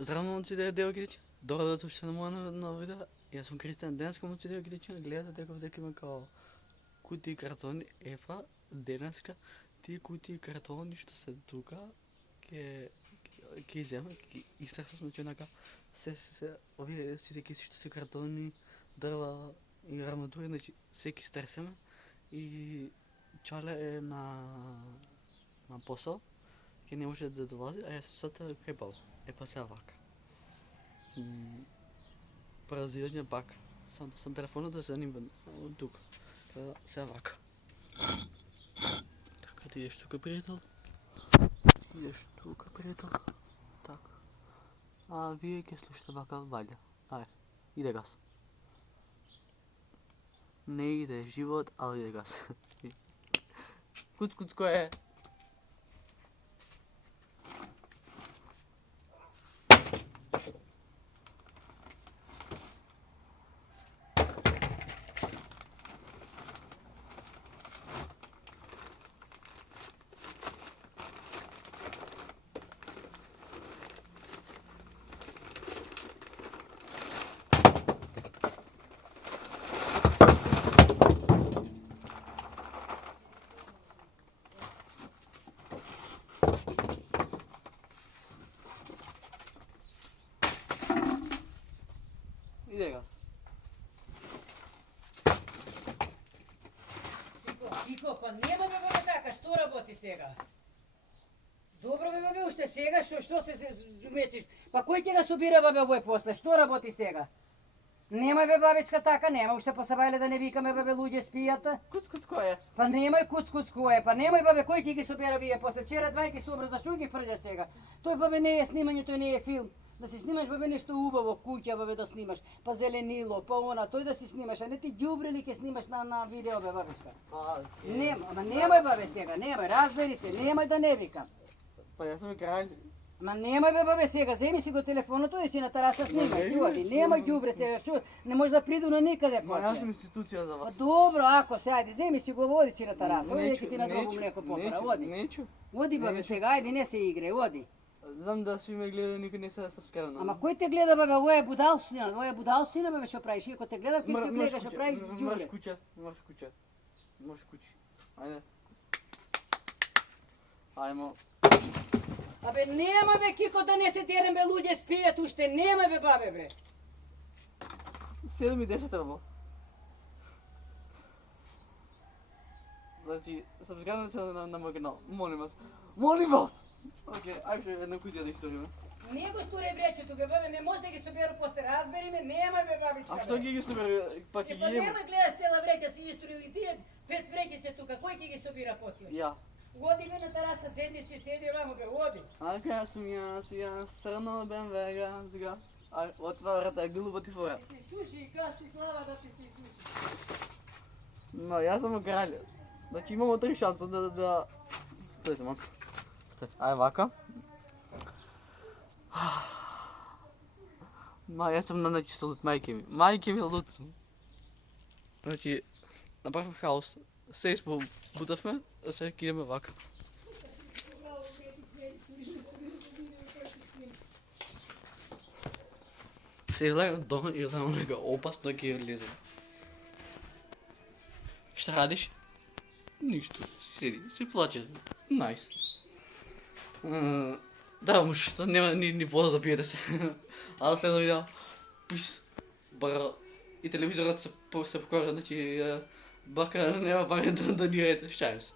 Здраво, момци, девойки, добро да дошли на моя нова видео. И аз съм Кристиан. Днес, момци, девойки, гледате дека има као кутии картони. Епа, денеска тия кутии картони што се тука ќе изема, ќе истресам, значи онака се овие сите киси што се картони, дрва и арматури, значи се ќе стресаме и Чале е на посол, ќе не може да долази, а јас сум сата кај баба. Епа сега вака. Паразирanje bak. Sam telefonul da se nimeni duc. Că se avacă. Dacă ti ești tu că prieten? Ești tu că prieten? Так. А вие ке слушате вака валја. Ајде, иде газ. Не иде живот, али иде газ. Куц е. Иде газ. Кико, па нема бе бабе така, што работи сега? Добро бе бабе, уште сега, што се зумечиш? Па кој ќе го собира бабе овој после, што работи сега? Нема бе бабичка така, нема уште посабајле да не викаме бабе луѓе спијат. Куц кој е? Па немај куц кој е, па немај бабе, кој ќе ги собира вие после? Вчера двај ги собра, зашто ги фрља сега? Тој бабе не е снимање, тој не е филм. Да си снимаш бабе нешто убаво, куќа бабе да снимаш, па зеленило, па она, тој да си снимаш, а не ти ѓубрели ќе снимаш на видео бе бабичка. Нема, ама немај бабе сега, немај, разбери се, немај да не викам. Па јас сум крај. Ма немај бе бабе сега, земи си го телефонот и си на тераса снимаш, оди, немај ѓубре сега, што не може да приду на никаде Ма јас после. сум институција за Па вас. добро, ако се, ајде, земи си го, оди си на тераса, оди ќе ти на другу млеко попара, оди. Нечу. Оди бабе сега, ајде, не се игре, оди. Знам да сви ме гледа, никој не се сабскрибна. Ама кој те гледа бабе, ово е будалсина бабе што правиш, иако те гледам ќе ти гледа што прави Марш ѓубре. куќа, марш куќа. Марш куќи. Ајде. Ајмо. Абе нема бе Кико да не се терем бе, луѓе спијат уште, нема бе бабе бре. 7 и 10 ево. Значи, сабскрибнете се на мој канал. Молим вас. Молим вас! Океј, ајде една кутија да историме. Не го стуре бречето бе бабе, не може да ги соберу после, разбери ме, нема бе бабичка. А што бе. ќе ги собере? Па ќе Па ги ем. нема гледаш цела вреќа си истори и тие 5 вреќи се тука, кој ќе ги собира после? Ја. Оди бе на тераса, седи вамо бе, оди. Ака сум јас, срно БМВ газ, газ. Ај, отварате, глуба ти фора. Ти слуши, каси, слава да ти си слуши. Но јас сум краљ. Значи имамо 3 шанса да... Стој се, мот. Стој, ај вака. Ма, јас сум на чисто лут, мајке ми. Мајке ми лут. Значи, направив хаос. Се избутавме, а сега ќе идеме вака. Се гледам дома и гледам нека опасно ќе влезем. Šta radiš? Ništa, sedi, se plače. Nice. Да, муж, нема ни вода да пиете се. А след да видео, пис, бара, и телевизорът се покора, значи, бака нема пари да ни рете, шајам се.